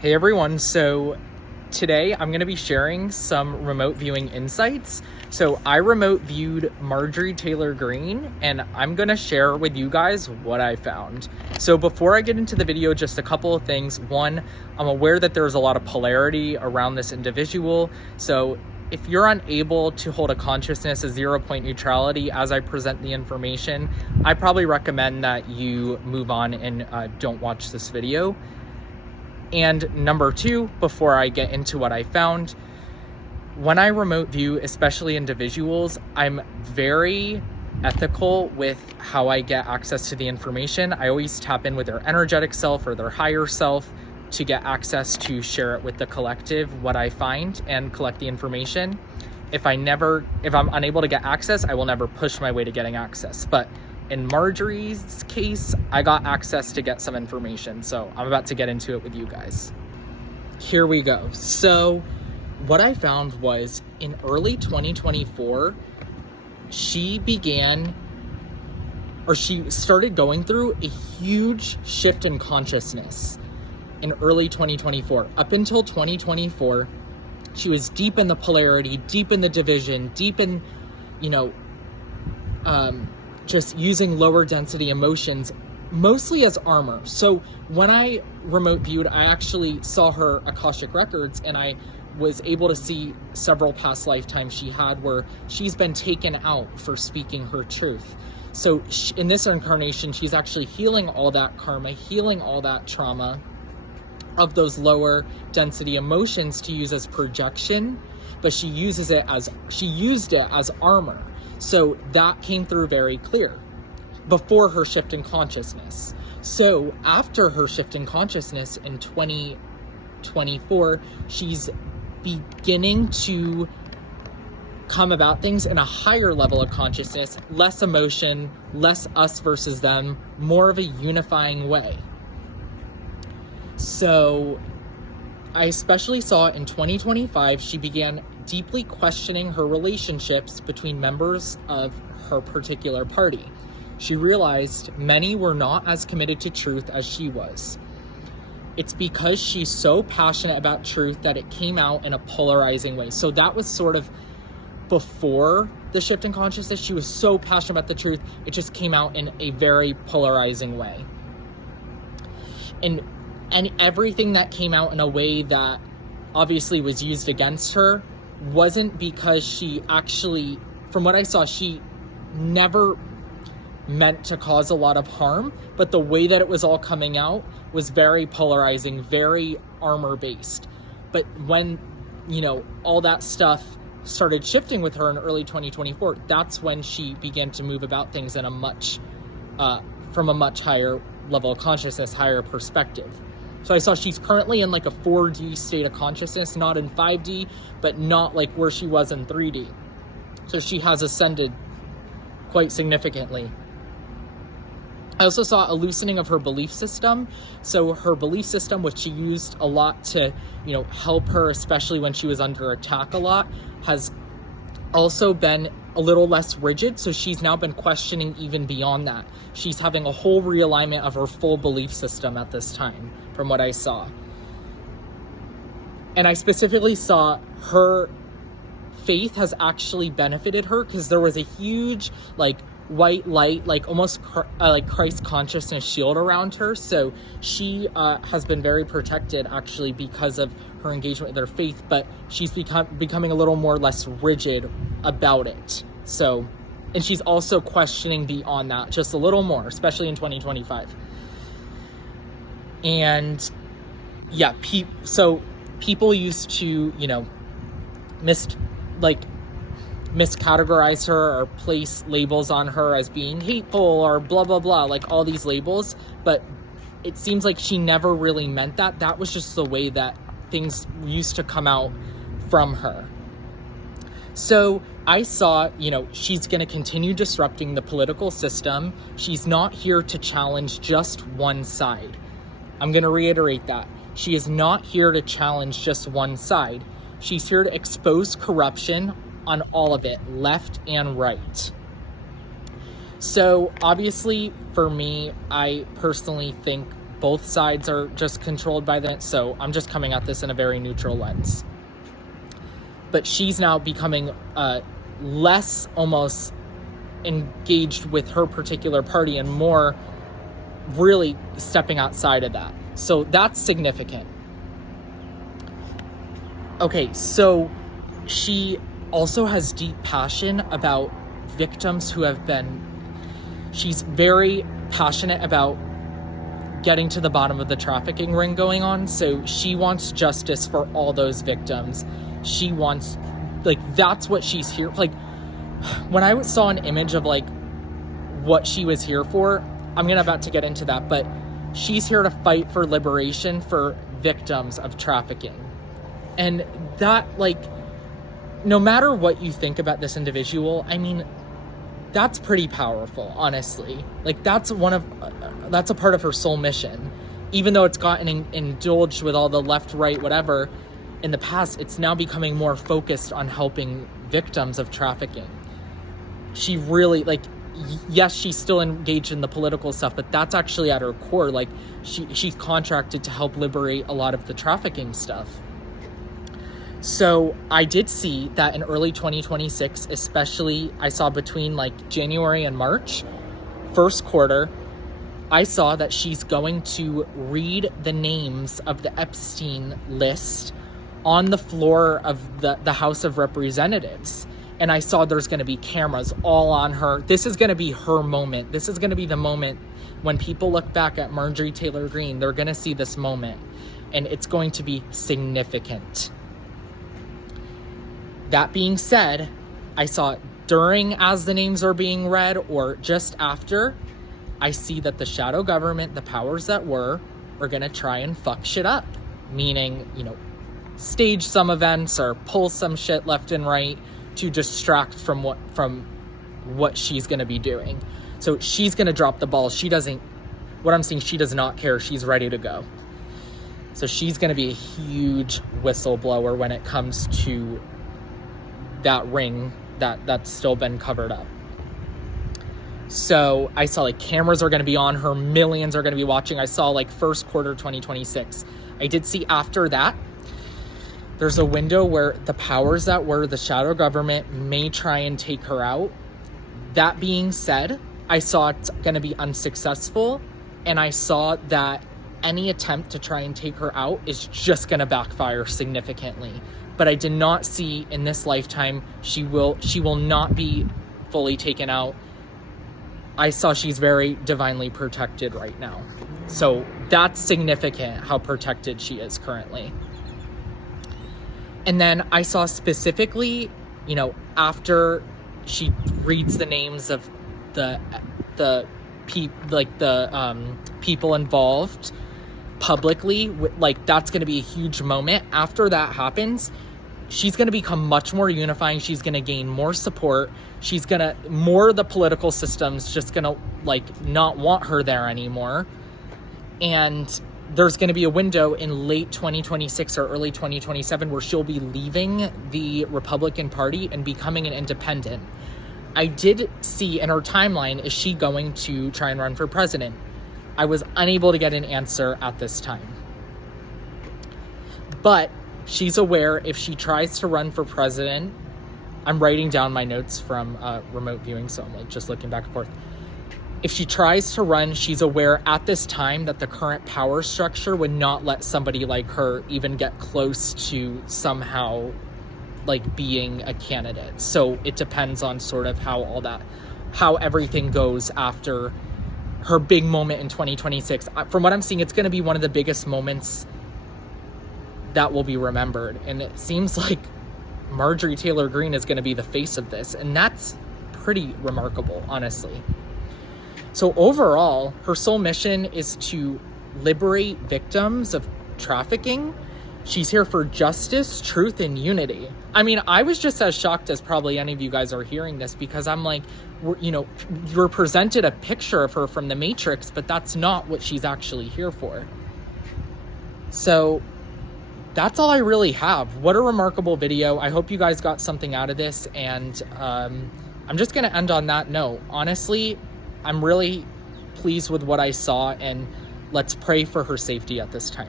Hey everyone, so today I'm going to be sharing some remote viewing insights. So I remote viewed Marjorie Taylor Greene, and I'm going to share with you guys what I found. So before I get into the video, just a couple of things. One, I'm aware that there's a lot of polarity around this individual. So if you're unable to hold a consciousness, a 0-point neutrality as I present the information, I probably recommend that you move on and don't watch this video. And number two, before I get into what I found, when I remote view, especially individuals, I'm very ethical with how I get access to the information. I always tap in with their energetic self or their higher self to get access to share it with the collective, what I find, and collect the information. If I'm unable to get access, I will never push my way to getting access. But in Marjorie's case, I got access to get some information, so I'm about to get into it with you guys. Here we go. So what I found was in early 2024, she started going through a huge shift in consciousness in early 2024. Up until 2024, she was deep in the polarity, deep in the division, deep in, just using lower density emotions, mostly as armor. So when I remote viewed, I actually saw her Akashic records, and I was able to see several past lifetimes she had where she's been taken out for speaking her truth. So in this incarnation, she's actually healing all that karma, healing all that trauma of those lower density emotions to use as projection, but she used it as armor. So that came through very clear before her shift in consciousness. So after her shift in consciousness in 2024, she's beginning to come about things in a higher level of consciousness, less emotion, less us versus them, more of a unifying way. So I especially saw in 2025, she began deeply questioning her relationships between members of her particular party. She realized many were not as committed to truth as she was. It's because she's so passionate about truth that it came out in a polarizing way. So that was sort of before the shift in consciousness. She was so passionate about the truth, it just came out in a very polarizing way. And everything that came out in a way that obviously was used against her wasn't because she actually, from what I saw, she never meant to cause a lot of harm, but the way that it was all coming out was very polarizing, very armor-based. But when, all that stuff started shifting with her in early 2024, that's when she began to move about things in from a much higher level of consciousness, higher perspective. So I saw she's currently in like a 4D state of consciousness, not in 5D, but not like where she was in 3D. So she has ascended quite significantly. I also saw a loosening of her belief system. So her belief system, which she used a lot to, help her, especially when she was under attack a lot, has also been a little less rigid. So she's now been questioning even beyond that. She's having a whole realignment of her full belief system at this time, from what I saw. And I specifically saw her faith has actually benefited her, because there was a huge white light, almost like Christ consciousness shield around her. So she has been very protected actually because of her engagement with her faith, but she's becoming a little more less rigid about it. So, and she's also questioning beyond that just a little more, especially in 2025. And yeah, so people used to, miscategorize her or place labels on her as being hateful or blah, blah, blah, like all these labels. But it seems like she never really meant that. That was just the way that things used to come out from her. So I saw, she's going to continue disrupting the political system. She's not here to challenge just one side. I'm going to reiterate that. She is not here to challenge just one side. She's here to expose corruption on all of it, left and right. So obviously for me, I personally think both sides are just controlled by that. So I'm just coming at this in a very neutral lens. But she's now becoming less almost engaged with her particular party and more really stepping outside of that. So that's significant. Okay, so she also has deep passion about victims who have been, she's very passionate about getting to the bottom of the trafficking ring going on. So she wants justice for all those victims. She wants, like, that's what she's here. Like, when I saw an image of like what she was here for, I'm about to get into that, but she's here to fight for liberation for victims of trafficking. And that, like, no matter what you think about this individual, I mean, that's pretty powerful, honestly. Like, that's a part of her soul mission. Even though it's gotten indulged with all the left, right, whatever in the past, it's now becoming more focused on helping victims of trafficking. She really, like, yes, she's still engaged in the political stuff, but that's actually at her core. Like, she's contracted to help liberate a lot of the trafficking stuff. So I did see that in early 2026, especially I saw between like January and March, first quarter, I saw that she's going to read the names of the Epstein list on the floor of the House of Representatives. And I saw there's going to be cameras all on her. This is going to be her moment. This is going to be the moment when people look back at Marjorie Taylor Greene, they're going to see this moment. And it's going to be significant. That being said, I saw during as the names are being read or just after, I see that the shadow government, the powers that were, are going to try and fuck shit up. Meaning, you know, stage some events or pull some shit left and right to distract from what she's going to be doing. So she's going to drop the ball. She does not care. She's ready to go. So she's going to be a huge whistleblower when it comes to that ring that's still been covered up. So I saw like cameras are going to be on her. Millions are going to be watching. I saw like first quarter 2026. I did see after that, there's a window where the powers that were, the shadow government, may try and take her out. That being said, I saw it's going to be unsuccessful. And I saw that any attempt to try and take her out is just going to backfire significantly. But I did not see in this lifetime, she will not be fully taken out. I saw she's very divinely protected right now. So that's significant how protected she is currently. And then I saw specifically, you know, after she reads the names of the people involved publicly, like that's going to be a huge moment. After that happens, she's going to become much more unifying. She's going to gain more support. She's going to, more of the political system's just going to like not want her there anymore. And there's going to be a window in late 2026 or early 2027 where she'll be leaving the Republican Party and becoming an independent. I did see in her timeline, is she going to try and run for president? I was unable to get an answer at this time. But she's aware if she tries to run for president, I'm writing down my notes from remote viewing, so I'm like just looking back and forth. If she tries to run, she's aware at this time that the current power structure would not let somebody like her even get close to somehow like being a candidate. So it depends on sort of how everything goes after her big moment in 2026. From what I'm seeing, it's going to be one of the biggest moments that will be remembered. And it seems like Marjorie Taylor Greene is going to be the face of this. And that's pretty remarkable, honestly. So overall, her sole mission is to liberate victims of trafficking. She's here for justice, truth, and unity. I mean, I was just as shocked as probably any of you guys are hearing this, because I'm like, you're presented a picture of her from the Matrix, but that's not what she's actually here for. So that's all I really have. What a remarkable video. I hope you guys got something out of this. And I'm just going to end on that note. Honestly, I'm really pleased with what I saw, and Let's pray for her safety at this time.